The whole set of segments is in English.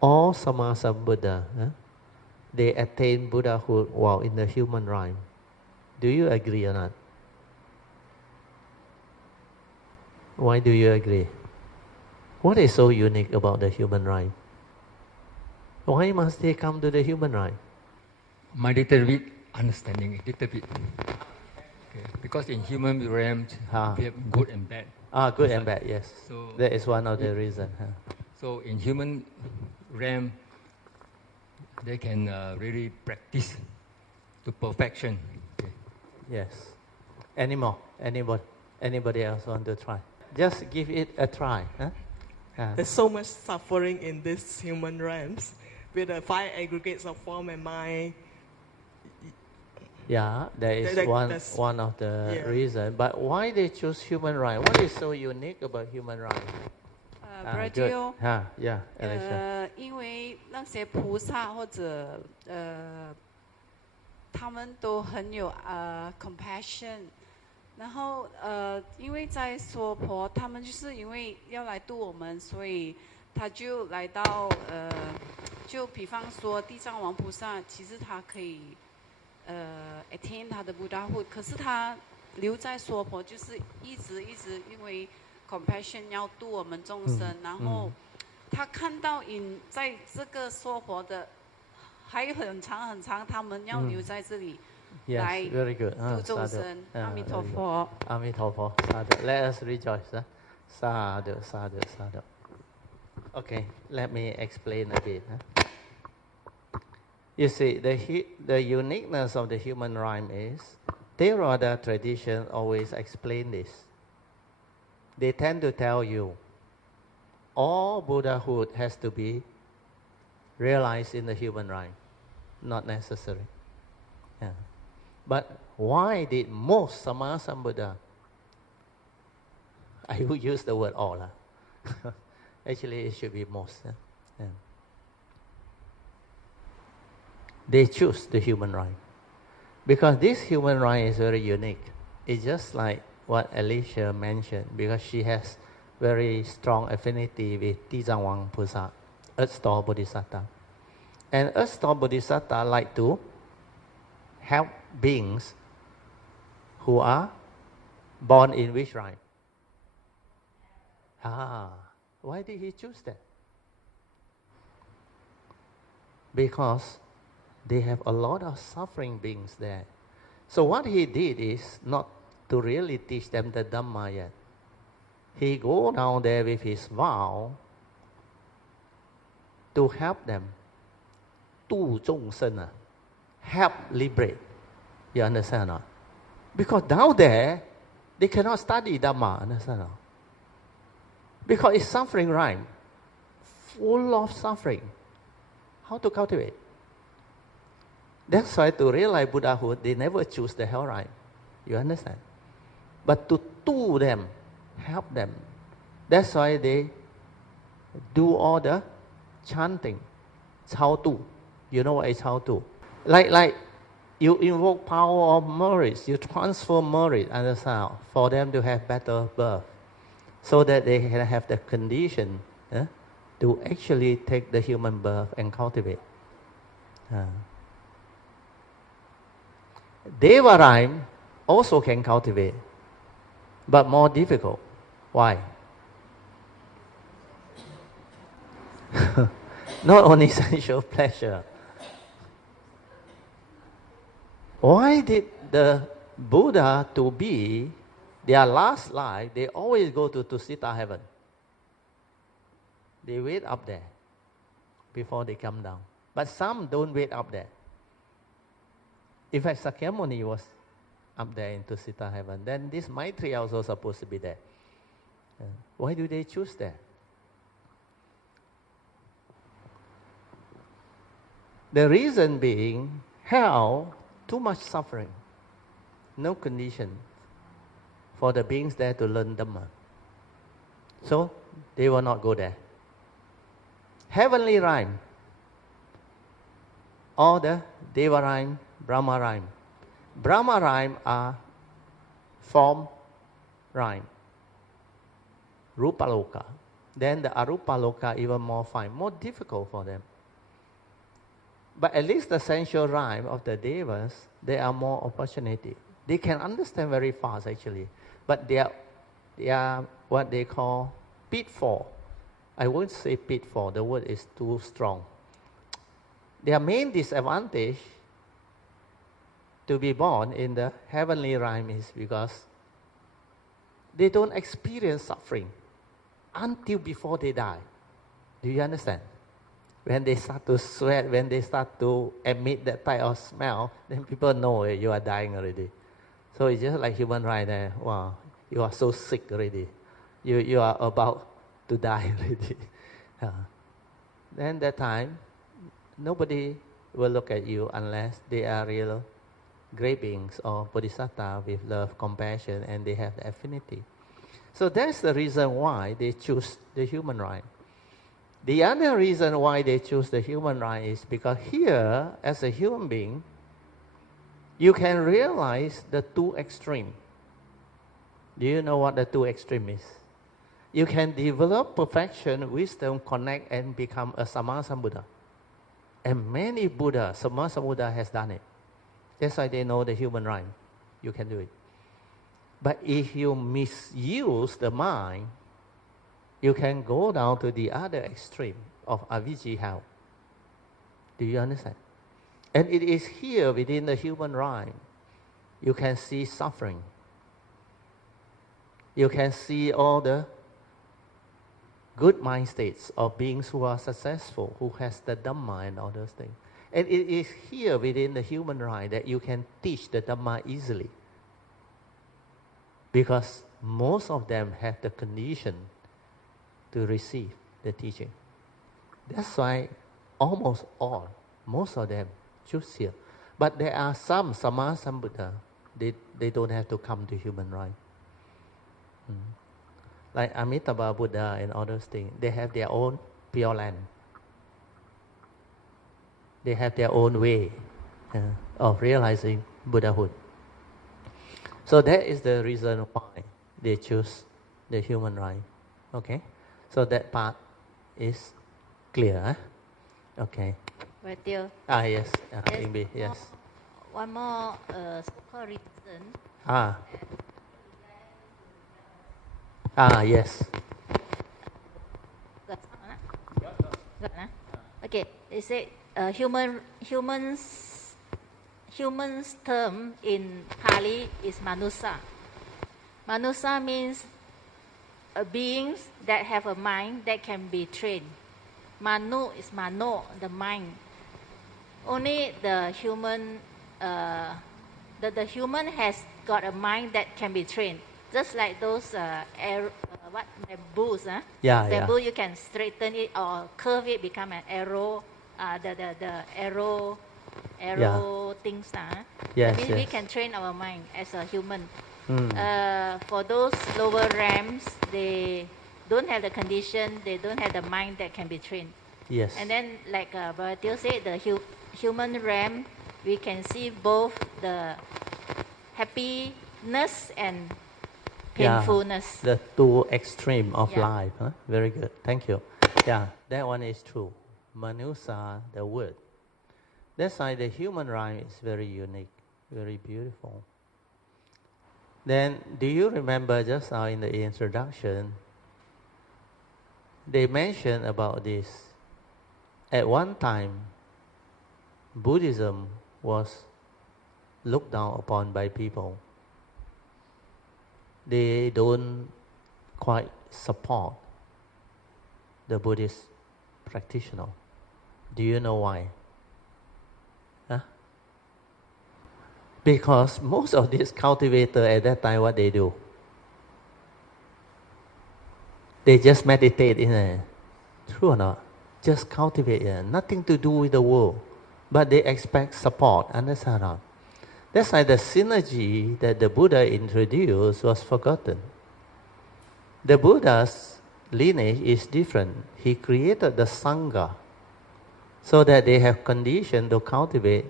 all Samma SamBuddha, they attain Buddhahood while in the human rhyme. Do you agree or not? Why do you agree? What is so unique about the human rhyme? Why must they come to the human rhyme? My little bit understanding, little bit. Okay. Because in human realms, we have good and bad. Good and bad, yes. So that is one of the reasons. So in human realm, they can really practice to perfection. Okay. Yes. Any more? Anybody else want to try? Just give it a try. There's so much suffering in these human realms with the five aggregates of form and mind. Yeah, there is one of the reasons. But why they choose human right? What is so unique about human right? Good. Yeah, Alicia. 因为那些菩萨或者他们都很有compassion， 然后因为在娑婆，他们就是因为要来度我们，所以他就来到就比方说地藏王菩萨，其实他可以attain 他的 Buddhahood， 可是他留在娑婆，就是一直因为 compassion 要度我们众生，然后他看到在这个娑婆的还有很长，他们要留在这里。来度众生，阿弥陀佛。阿弥陀佛，sadhu. Let us rejoice. Sadhu, sadhu, sadhu. Okay, let me explain a bit. You see, the uniqueness of the human rhyme is Theravada tradition always explain this. They tend to tell you all Buddhahood has to be realized in the human rhyme. Not necessary. Yeah. But why did most Samma SamBuddha, I will use the word all. Actually, it should be most. Yeah. They choose the human rhyme. Because this human rhyme is very unique. It's just like what Alicia mentioned, because she has very strong affinity with Tizangwang Pusa, Earth-store Bodhisattva. And Earth-store Bodhisattva like to help beings who are born in which rhyme? Why did he choose that? Because they have a lot of suffering beings there. So what he did is not to really teach them the Dhamma yet. He go down there with his vow to help them, 度众生, help liberate. You understand? Because down there, they cannot study Dhamma. Understand? Because it's suffering rhyme, full of suffering. How to cultivate? That's why to realize Buddhahood, they never choose the hell rhyme. You understand? But to do them, help them. That's why they do all the chanting. Chao tu. You know what is chao tu? Like you invoke power of merit, you transfer merit, understand? For them to have better birth. So that they can have the condition to actually take the human birth and cultivate. Deva rhyme also can cultivate, but more difficult. Why? Not only sensual pleasure. Why did the Buddha to be their last life, they always go to Tusita heaven. They wait up there before they come down. But some don't wait up there. In fact, Sakyamuni was up there in Tusita heaven. Then this Maitreya also supposed to be there. Why do they choose that? The reason being, hell, too much suffering, no condition for the beings there to learn Dhamma. So, they will not go there. Heavenly rhyme, all the Deva rhyme, Brahma rhyme. Brahma rhyme are form rhyme, Rupaloka. Then the Arupa Loka even more fine, more difficult for them. But at least the sensual realm of the Devas, there are more opportunity. They can understand very fast actually, but they are what they call pitfall. I won't say pitfall, the word is too strong. Their main disadvantage to be born in the heavenly realm is because they don't experience suffering until before they die. Do you understand? When they start to sweat, when they start to emit that type of smell, then people know you are dying already. So it's just like human right there. Wow, you are so sick already. You are about to die already. Then that time, nobody will look at you unless they are real great beings or bodhisattva with love, compassion, and they have the affinity. So that's the reason why they choose the human right. The other reason why they choose the human right is because here, as a human being, you can realize the two extremes. Do you know what the two extremes is? You can develop perfection, wisdom, connect, and become a Samma SamBuddha. And many Buddhas, Samma SamBuddha has done it. That's why they know the human right. You can do it. But if you misuse the mind, you can go down to the other extreme of avijji hell. Do you understand? And it is here within the human mind, you can see suffering. You can see all the good mind states of beings who are successful, who has the Dhamma and all those things. And it is here within the human mind that you can teach the Dhamma easily. Because most of them have the condition to receive the teaching. That's why almost all, most of them choose here. But there are some Samma SamBuddha, they don't have to come to human right. Like Amitabha Buddha and all those things, they have their own pure land. They have their own way of realizing Buddhahood. So that is the reason why they choose the human right. Okay? So that part is clear. Okay. Right there. Yes. Ingbi, yes. One more so-called reason. Yes. Okay, they say humans term in Pali is manusa. Manusa means beings that have a mind that can be trained. Manu is mano, the mind. Only the human, the human has got a mind that can be trained. Just like those bamboos, bamboo you can straighten it or curve it, become an arrow. The arrow things. Yes, we can train our mind as a human. For those lower realms, they don't have the condition, they don't have the mind that can be trained. Yes. And then, like Bharatil said, the human realm, we can see both the happiness and painfulness. The two extreme of life. Very good. Thank you. Yeah, that one is true. Manusa, the word. That's why the human rhyme is very unique, very beautiful. Then, do you remember just now in the introduction, they mentioned about this. At one time, Buddhism was looked down upon by people. They don't quite support the Buddhist practitioner. Do you know why? Because most of these cultivators at that time, what they do? They just meditate in a, true or not? Just cultivate nothing to do with the world. But they expect support, understand or not? That's why the synergy that the Buddha introduced was forgotten. The Buddha's lineage is different. He created the Sangha so that they have condition to cultivate.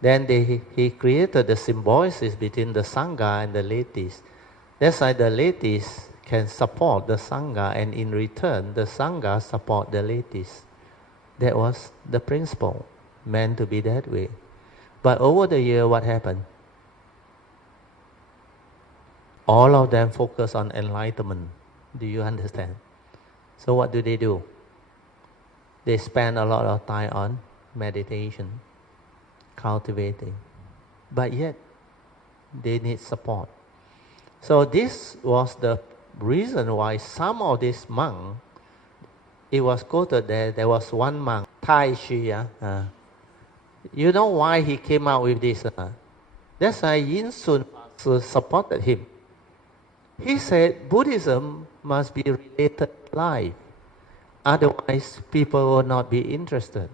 Then he created the symbiosis between the Sangha and the laities. That's why the laities can support the Sangha, and in return, the Sangha support the ladies. That was the principle, meant to be that way. But over the year, what happened? All of them focus on enlightenment. Do you understand? So what do? They spend a lot of time on meditation, cultivating. But yet, they need support. So this was the reason why some of these monks, it was quoted there was one monk, Tai Shi. You know why he came out with this? That's why Yin Sun supported him. He said Buddhism must be related to life. Otherwise, people will not be interested.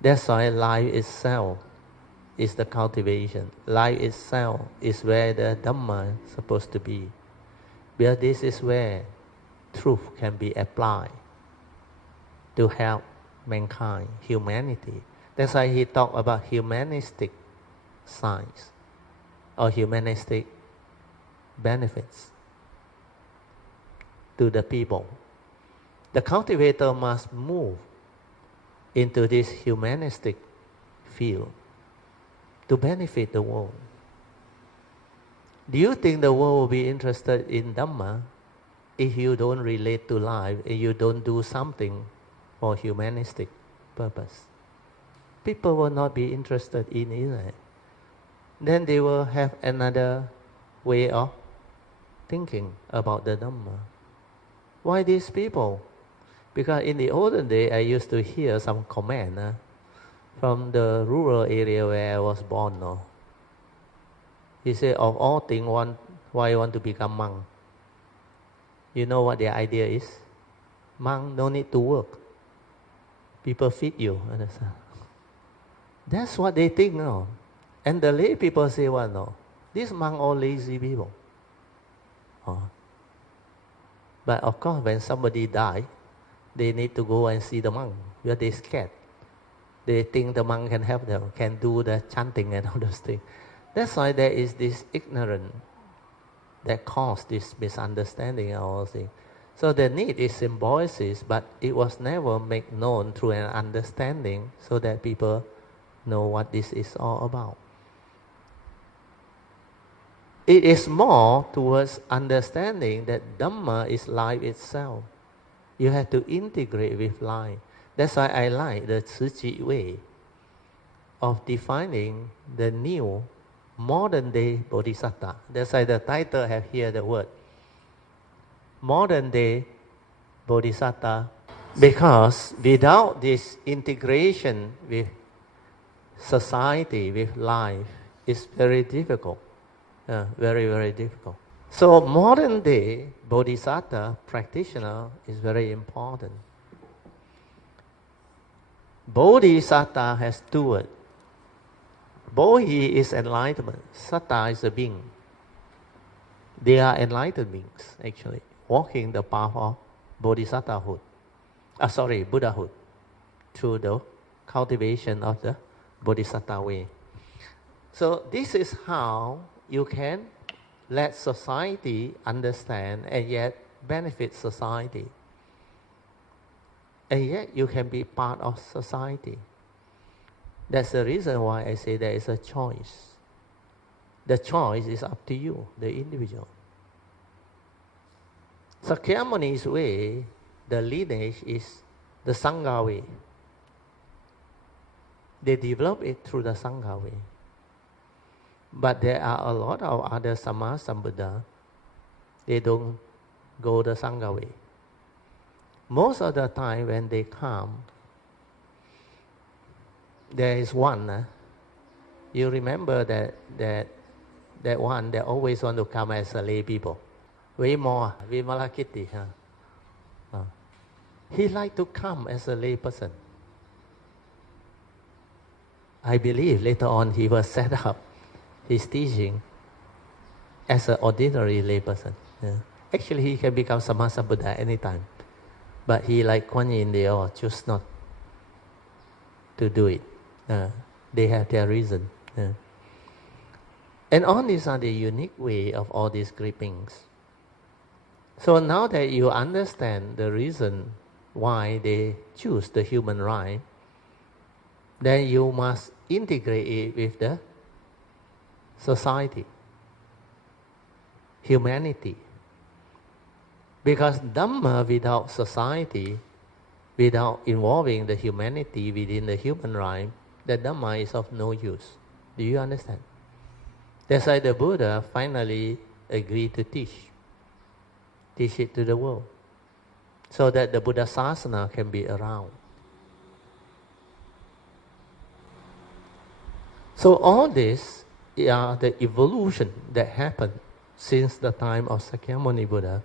That's why life itself is the cultivation. Life itself is where the Dhamma is supposed to be. Because this is where truth can be applied to help mankind, humanity. That's why he talked about humanistic science or humanistic benefits to the people. The cultivator must move into this humanistic field to benefit the world. Do you think the world will be interested in Dhamma if you don't relate to life and you don't do something for humanistic purpose? People will not be interested in it. Then they will have another way of thinking about the Dhamma. Why these people? Because in the olden day, I used to hear some comment from the rural area where I was born. He said, of all things, why you want to become monk? You know what the idea is? Monk don't need to work. People feed you. That's what they think now. And the lay people say, well, no, these monks are lazy people. But of course, when somebody dies, they need to go and see the monk because they're scared. They think the monk can help them, can do the chanting and all those things. That's why there is this ignorance that caused this misunderstanding and all those things. So the need is symbiosis, but it was never made known through an understanding so that people know what this is all about. It is more towards understanding that Dhamma is life itself. You have to integrate with life. That's why I like the Tzu way of defining the new modern day Bodhisattva. That's why the title have here the word modern day Bodhisattva, because without this integration with society, with life, it's very difficult. Very, very difficult. So modern day Bodhisattva practitioner is very important. Bodhisattva has two words. Bodhi is enlightenment. Satta is a being. They are enlightened beings, actually, walking the path of Bodhisattvahood. Buddhahood, through the cultivation of the Bodhisattva way. So this is how you can let society understand and yet benefit society. And yet you can be part of society. That's the reason why I say there is a choice. The choice is up to you, the individual. Sakyamuni's way, the lineage is the Sangha way. They develop it through the Sangha way. But there are a lot of other Samma SamBuddha, they don't go the Sangha way. Most of the time when they come, there is one. You remember that one that always want to come as a lay people. Way more, Vimalakiti. He like to come as a lay person. I believe later on he will set up his teaching as an ordinary lay person. Actually, he can become Samma SamBuddha anytime. But he, like Kuan Yin, they all choose not to do it. They have their reason. And all these are the unique way of all these great beings. So now that you understand the reason why they choose the human right, then you must integrate it with the society, humanity. Because Dhamma without society, without involving the humanity within the human right, the Dhamma is of no use. Do you understand? That's why the Buddha finally agreed to teach it to the world, so that the Buddha Sasana can be around. So all this are the evolution that happened since the time of Sakyamuni Buddha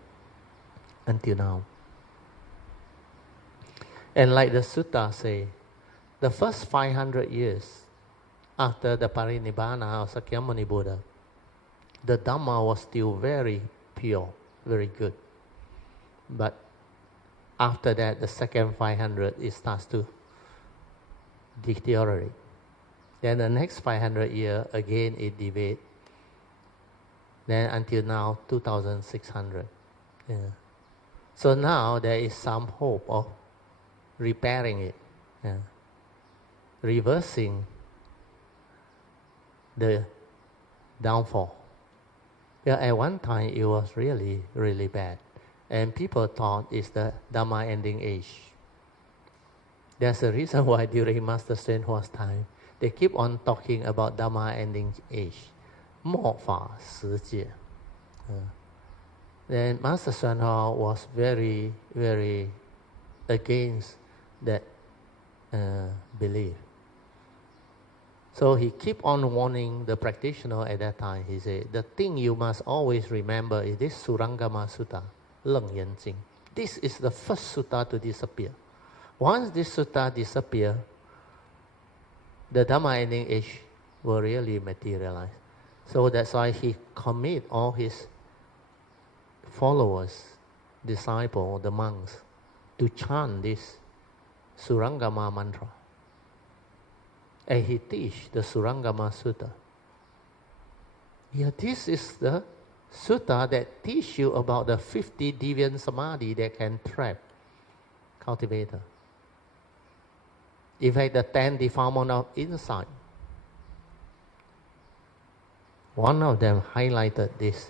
until now. And like the sutta say, the first 500 years after the Parinibbana of Sakyamuni Buddha, the Dhamma was still very pure, very good. But after that, the second 500, it starts to deteriorate. Then the next 500 years, again it deviates. Then until now, 2,600. Yeah. So now there is some hope of repairing it, yeah, reversing the downfall. Yeah, at one time it was really, really bad. And people thought it's the Dhamma ending age. That's the reason why during Master Hsuan Hua's time, they keep on talking about Dhamma ending age. 末法世界. Then Master Hsuan Hua was very, very against that belief. So he keep on warning the practitioner at that time. He said, the thing you must always remember is this Surangama Sutta, Leng Yan Jing. This is the first sutta to disappear. Once this sutta disappears, the Dhamma ending age will really materialize. So that's why he commit all his followers, disciples, the monks, to chant this Surangama mantra. And he teach the Surangama Sutta. Yeah, this is the sutta that teach you about the 50 deviant samadhi that can trap cultivator. In fact, the 10 defilement of insight. One of them highlighted this.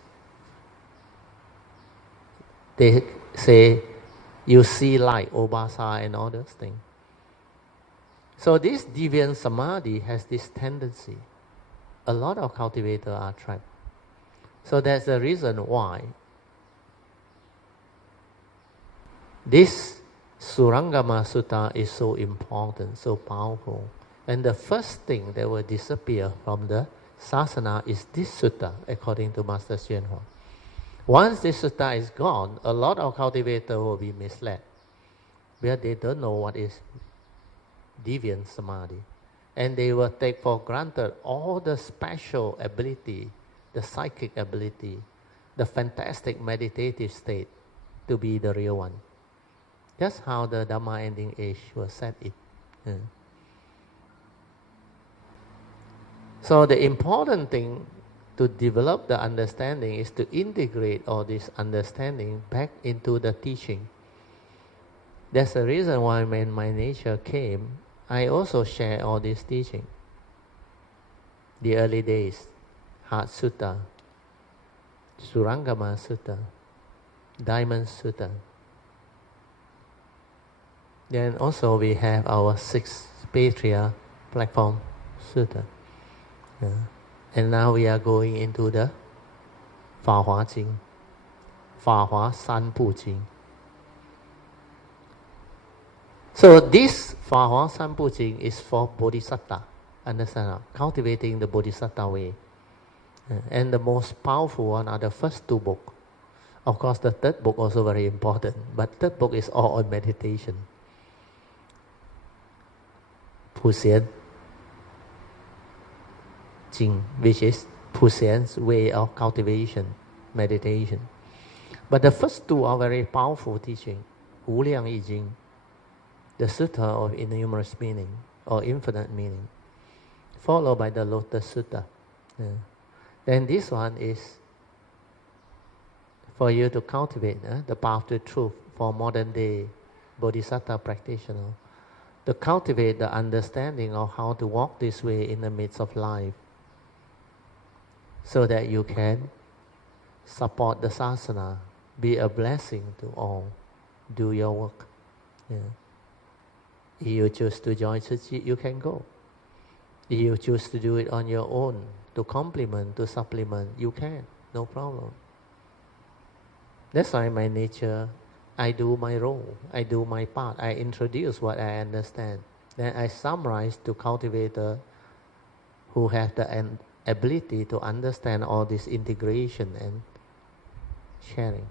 They say, you see light, obasa, and all those things. So this deviant samadhi has this tendency. A lot of cultivators are trapped. So that's the reason why this Surangama Sutta is so important, so powerful. And the first thing that will disappear from the sasana is this sutta, according to Master Hsuan Hua. Once this sutta is gone, a lot of cultivators will be misled, where they don't know what is deviant samadhi. And they will take for granted all the special ability, the psychic ability, the fantastic meditative state to be the real one. That's how the Dhamma ending age will set it. Yeah. So the important thing to develop the understanding is to integrate all this understanding back into the teaching. That's the reason why when my nature came, I also share all this teaching. The early days, Heart Sutta, Surangama Sutta, Diamond Sutta. Then also we have our 6th Patriarch Platform Sutta. Yeah. And now we are going into the 法华经, 法华三部经. So this 法华三部经 is for Bodhisattva, understand? Cultivating the Bodhisattva way. And the most powerful one are the first 2 books. Of course, the 3rd book also very important, but 3rd book is all on meditation. 普贤 Jing, which is Puxian's way of cultivation, meditation. But the first 2 are very powerful teaching. 无量易经, the Sutta of innumerous meaning or infinite meaning, followed by the Lotus Sutta. Then this one is for you to cultivate the path to truth for modern day Bodhisattva practitioner, to cultivate the understanding of how to walk this way in the midst of life, so that you can support the sasana, be a blessing to all, do your work. Yeah. If you choose to join Tsuchi, you can go. If you choose to do it on your own, to complement, to supplement, you can, no problem. That's why my nature, I do my role, I do my part, I introduce what I understand. Then I summarize to cultivator who have the ability to understand all this integration and sharing.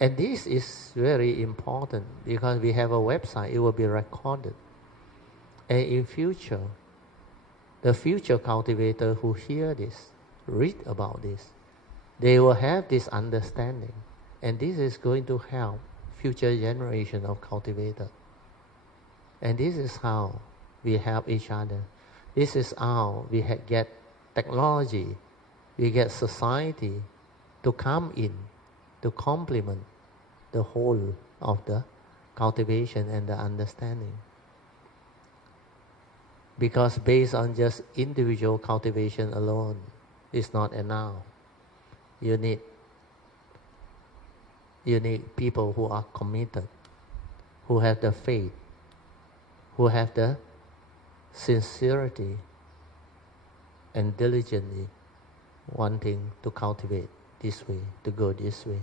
And this is very important because we have a website, it will be recorded. And in future, the future cultivator who hear this, read about this, they will have this understanding. And this is going to help future generation of cultivators. And this is how we help each other. This is how we get technology, we get society to come in, to complement the whole of the cultivation and the understanding. Because based on just individual cultivation alone is not enough. You need people who are committed, who have the faith, who have the sincerity and diligently wanting to cultivate this way, to go this way.